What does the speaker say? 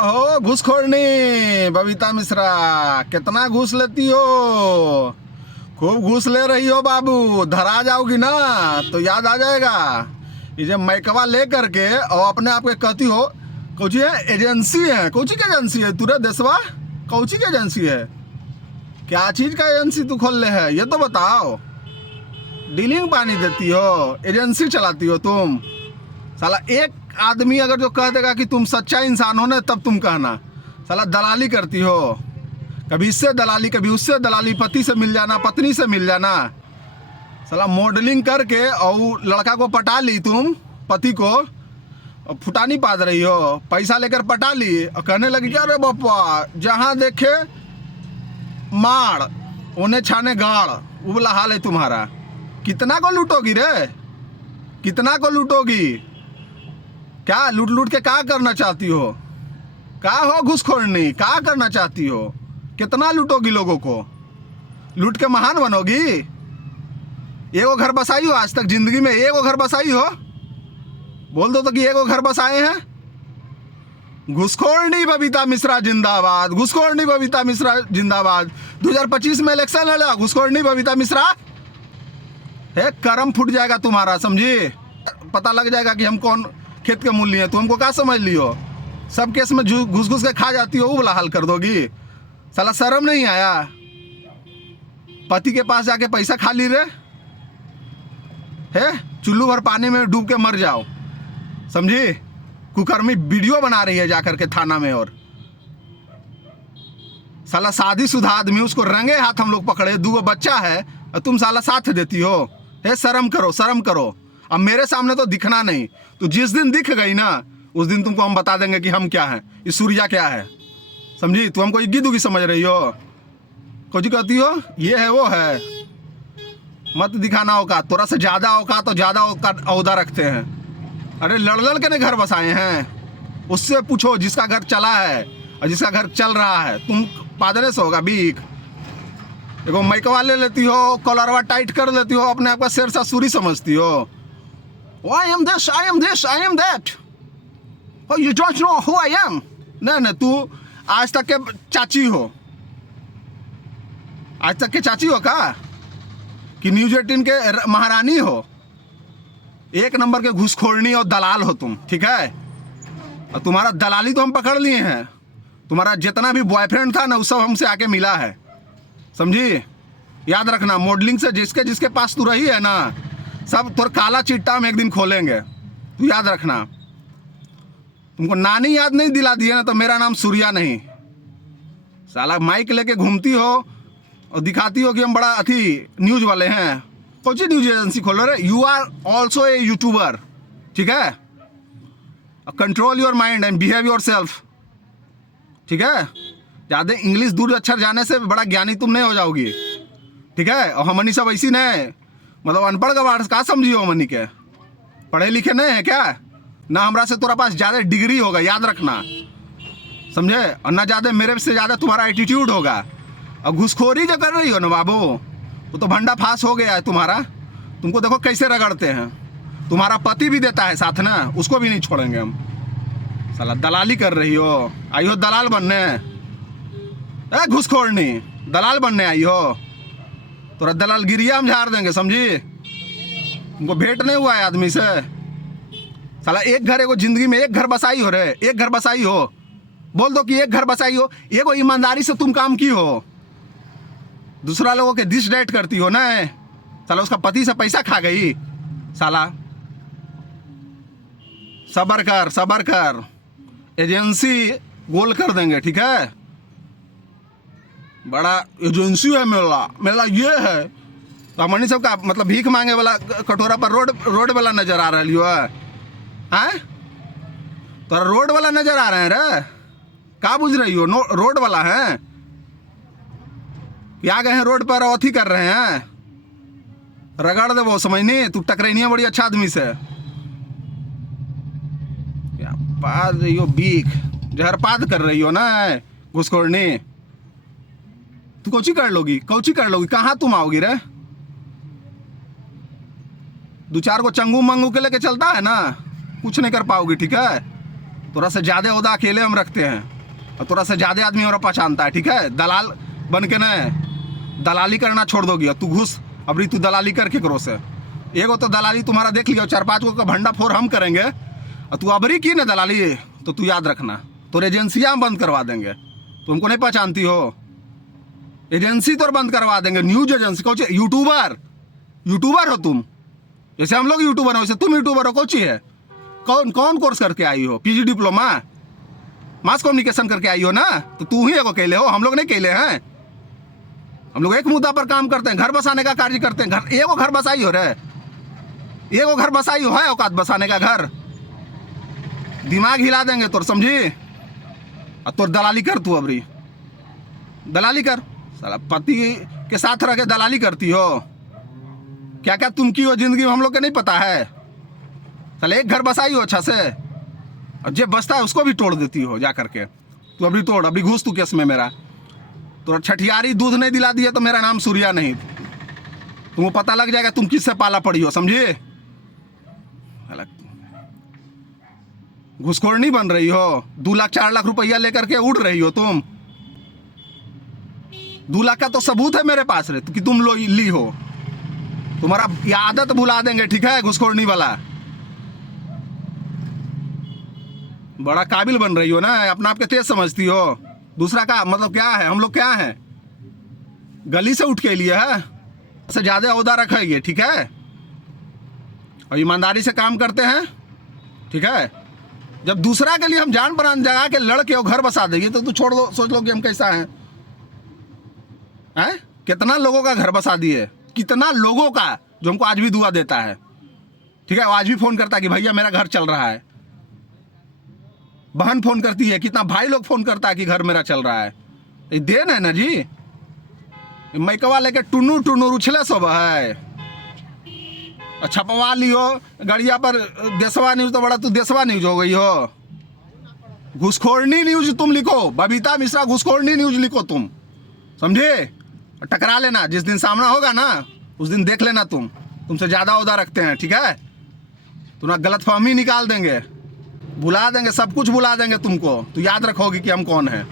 हो घूसखोरनी बबीता मिश्रा, कितना घूस लेती हो? खूब घूस ले रही हो बाबू। धरा जाओगी ना तो याद आ जाएगा। ये जो मैकवा ले करके और अपने आप के कहती हो कौची है, एजेंसी है। कौची की एजेंसी है तुरे देशवा? कौची की एजेंसी है? क्या चीज का एजेंसी तू खोल ले है ये तो बताओ। डीलिंग पानी देती हो, एजेंसी चलाती हो तुम। साला एक आदमी अगर जो कह देगा कि तुम सच्चा इंसान हो ना तब तुम कहना। साला दलाली करती हो, कभी इससे दलाली कभी उससे दलाली, पति से मिल जाना पत्नी से मिल जाना। साला मॉडलिंग करके और लड़का को पटा ली तुम, पति को, और फुटानी पाद रही हो। पैसा लेकर पटा ली और कहने लगी क्या रे बापा जहाँ देखे माड़ उन्हें छाने गाड़। वो बोला हाल है तुम्हारा। कितना को लूटोगी रे, कितना को लूटोगी? क्या लूट लूट के क्या करना चाहती हो? क्या हो घूसखोरनी, क्या करना चाहती हो? कितना लूटोगी लोगों को? लूट के महान बनोगी? एगो घर बसाई हो आज तक जिंदगी में? एगो घर बसाई हो? बोल दो तो कि एगो घर बसाए हैं। घूसखोरनी बबीता मिश्रा जिंदाबाद, घूसखोरनी बबीता मिश्रा जिंदाबाद। 2025 में इलेक्शन लड़ा, घूसखोरनी बबीता मिश्रा है। करम फूट जाएगा तुम्हारा, समझी? पता लग जाएगा कि हम कौन खेत के मूल्य है। तो हमको क्या समझ लियो? सब केस में घुस घुस के खा जाती हो, वो वाला हाल कर दोगी। साला शर्म नहीं आया? पति के पास जाके पैसा खा ली रे है। चुल्लू भर पानी में डूब के मर जाओ, समझी? कुकर्मी वीडियो बना रही है जाकर के थाना में। और साला शादीशुदा आदमी, उसको रंगे हाथ हम लोग पकड़े, 2 बच्चा है और तुम साला साथ देती हो। है शर्म करो, शर्म करो। अब मेरे सामने तो दिखना नहीं, तो जिस दिन दिख गई ना उस दिन तुमको हम बता देंगे कि हम क्या हैं, ये सूर्या क्या है, समझी? तू हमको इग्गी दुगी समझ रही हो? कुछ कहती हो ये है वो है। मत दिखाना औकात, थोड़ा सा ज़्यादा औकात तो ज़्यादा औकात औदा रखते हैं। अरे लड़ लड़ के नहीं घर बसाए हैं। उससे पूछो जिसका घर चला है और जिसका घर चल रहा है। तुम पादरे से होगा बीक। देखो मैकवा ले लेती हो, कॉलरवा टाइट कर लेती हो, अपने आप का शेर ससुरी समझती हो। I am this, I am this, I am that. Oh, you don't know who I am. नहीं, तू आज तक के चाची हो। आज तक के चाची हो का? कि न्यूज 18 के महारानी हो? एक नंबर के घूसखोरनी और दलाल हो तुम, ठीक है? और तुम्हारा दलाली तो हम पकड़ लिए हैं। तुम्हारा जितना भी बॉयफ्रेंड था ना वो सब हमसे आके मिला है, समझी? याद रखना, मॉडलिंग से जिसके जिसके पास तू रही है ना, सब तोर काला चिट्टा हम एक दिन खोलेंगे, तू याद रखना। तुमको नानी याद नहीं दिला दिया ना तो मेरा नाम सूर्या नहीं। साला माइक लेके घूमती हो और दिखाती हो कि हम बड़ा अथी न्यूज वाले हैं। कौन सी न्यूज एजेंसी खोल रहे? You are also a YouTuber, ठीक है? Control your mind and behave yourself, ठीक है? ज़्यादा इंग्लिश दूर अक्षर जाने से बड़ा ज्ञानी तुम नहीं हो जाओगी, ठीक है? और हमनी सब ऐसी नहीं, मतलब अनपढ़ गवार का समझी हो। हमनी के पढ़े लिखे नहीं है क्या? ना हमरा से तोरा पास ज़्यादा डिग्री होगा, याद रखना, समझे? और ना ज़्यादा मेरे से ज़्यादा तुम्हारा एटीट्यूड होगा। और घूसखोरी जो कर रही हो ना बाबू, वो तो भंडा फास हो गया है तुम्हारा। तुमको देखो कैसे रगड़ते हैं। तुम्हारा पति भी देता है साथ ना, उसको भी नहीं छोड़ेंगे हम। साला दलाली कर रही हो, आई हो दलाल बनने? घूसखोरनी दलाल बनने आई हो? तोरा दलालगिरिया हम झाड़ देंगे, समझी? तुमको भेंट नहीं हुआ है आदमी से। साला एक घर, एगो जिंदगी में एक घर बसाई हो रे, एक घर बसाई हो। बोल दो कि एक घर बसाई हो। एगो ईमानदारी से तुम काम की हो। दूसरा लोगों के डिश डाइट करती हो ना। साला उसका पति से पैसा खा गई। साला सबर कर, सबर कर। एजेंसी गोल कर देंगे, ठीक है? बड़ा एजेंसी है मेला, मेला ये है। तो हमनी सब का मतलब भीख मांगे वाला कटोरा पर रोड वाला नजर आ रही हो है? तो रोड वाला नजर आ रहे हैं रे? क्या बुझ रही हो? रोड वाला है क्या? गए हैं रोड पर अथी कर रहे हैं, रगड़ दे वो, समझ नहीं? तू टकराई है बड़ी अच्छा आदमी से। पाद रही हो बीक, जहरपाद कर रही हो ना घुसखोरनी। तू कौची कर लोगी, कौची कर लोगी? कहाँ तुम आओगी रे? 2-4 को चंगू मंगू के लेके चलता है ना, कुछ नहीं कर पाओगी, ठीक है? थोड़ा से ज़्यादा ओहदा अकेले हम रखते हैं और थोड़ा से ज़्यादा आदमी हमारा पहचानता है, ठीक है। दलाल बन के न दलाली करना छोड़ दोगी। अब तू घुस, अबरी तू दलाली करके करो से एगो तो दलाली तुम्हारा देख लिया, 4-5 गो का भंडा फोड़ हम करेंगे और तू अबरी की ना दलाली, तो तू याद रखना तो एजेंसियाँ हम बंद करवा देंगे। तुमको नहीं पहचानती हो, एजेंसी तो बंद करवा देंगे। न्यूज एजेंसी कौन? यूट्यूबर हो तुम, जैसे हम लोग यूट्यूबर हो वैसे तुम यूट्यूबर हो। कौन है? कौन कोर्स करके आई हो? पीजी डिप्लोमा मास कम्युनिकेशन करके आई हो ना, तो तू ही एगो कहले हो, हम लोग नहीं कहले हैं। हम लोग एक मुद्दा पर काम करते हैं, घर बसाने का कार्य करते हैं। घर एगो घर बसाई हो रे, एगो घर बसाई हो, है औकात बसाने का घर? दिमाग हिला देंगे तोर, समझी। और तोर दलाली कर, तू अबरी दलाली कर। साला पति के साथ रह के दलाली करती हो, क्या क्या तुम की हो जिंदगी में हम लोग के नहीं पता है। साला एक घर बसाई हो अच्छा से, और जे बसता है उसको भी तोड़ देती हो जा करके। तू अभी तोड़, अभी घुस तू केस में मेरा। तो छठियारी दूध नहीं दिला दिया तो मेरा नाम सूर्या नहीं। तुमको पता लग जाएगा तुम किससे पाला पड़ी हो, समझिए। घुसखोर नहीं बन रही हो। 2 लाख 4 लाख रुपया लेकर के उड़ रही हो तुम। 2 लाख का तो सबूत है मेरे पास रे कि तुम लोग ली हो। तुम्हारा ये आदत भुला देंगे, ठीक है, घुसखोरनी वाला। बड़ा काबिल बन रही हो ना, अपना आप के तेज समझती हो। दूसरा का मतलब क्या है? हम लोग क्या हैं? गली से उठ के लिए है से ज़्यादा ओहदा रखेंगे, ठीक है, और ईमानदारी से काम करते हैं, ठीक है। जब दूसरा के लिए हम जान प्राण जगा के लड़ के और घर बसा देंगे तो तू छोड़ लो, सोच लो कि हम कैसा हैं। हैं? कितना लोगों का घर बसा दिए, कितना लोगों का, जो हमको आज भी दुआ देता है, ठीक है। वो आज भी फ़ोन करता है कि भैया मेरा घर चल रहा है। बहन फ़ोन करती है, कितना भाई लोग फ़ोन करता है कि घर मेरा चल रहा है। ये देन है ना जी। मैकवा लेके टुनू टुनू उछले सब है। छपवा लियो गड़िया पर देशवा न्यूज़, तो बड़ा तू देशवा न्यूज़ हो गई हो। घुसखोरनी न्यूज़ तुम लिखो, बबीता मिश्रा घुसखोरनी न्यूज़ लिखो तुम, समझे। टकरा लेना, जिस दिन सामना होगा ना उस दिन देख लेना तुमसे ज़्यादा ओहदा रखते हैं, ठीक है। तुम्हारा गलतफहमी निकाल देंगे, भुला देंगे, सब कुछ भुला देंगे तुमको। तो याद रखोगे कि हम कौन हैं।